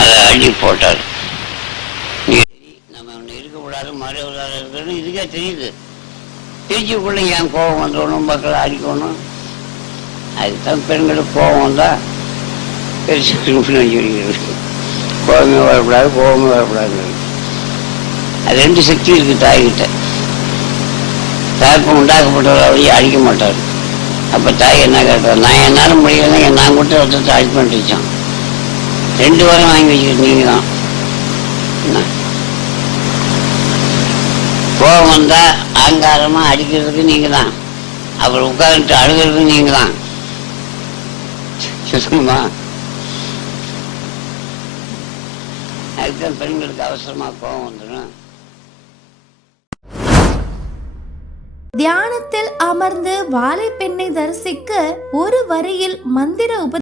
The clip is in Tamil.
அதை அள்ளி போட்டார். நம்ம ஒன்று இருக்கக்கூடாது, மறைவதாக இருக்கிறது இதுக்கே தெரியுது. திருச்சிக்குள்ளே ஏன் கோபம் வந்துடணும், மக்களை அடிக்கணும்? அதுதான் பெண்களுக்கு கோபம் வந்தால் பெருசு வச்சுக்கிறது. கோபமே வரக்கூடாது, கோபமே வரக்கூடாது. அது ரெண்டு சக்தி இருக்குது தாய்கிட்ட. தாய்ப்பு உண்டாக்கப்பட்டவர் அவரையே அடிக்க மாட்டார். அப்போ தாய் என்ன கேட்டார், நான் என்னால் முடியலைன்னா நான் கொடுத்த ஒருத்தத்தை அடி பண்ணிருச்சான். 2 வாரம் வாங்கி வச்சுக்கிட்டு நீங்கள் தான். என்ன கோபம் வந்தால் ஆங்காரமாக அடிக்கிறதுக்கு நீங்கள் தான், அப்புறம் உட்காந்துட்டு அழுகிறதுக்கு நீங்கள் தான். சுத்தமா அதுதான் பெண்களுக்கு அவசரமாக கோபம் வந்துடும். தியானத்தில் அமர்ந்து வாழைப்பெண்ணை தரிசிக்க ஒரு வரியில் மந்திர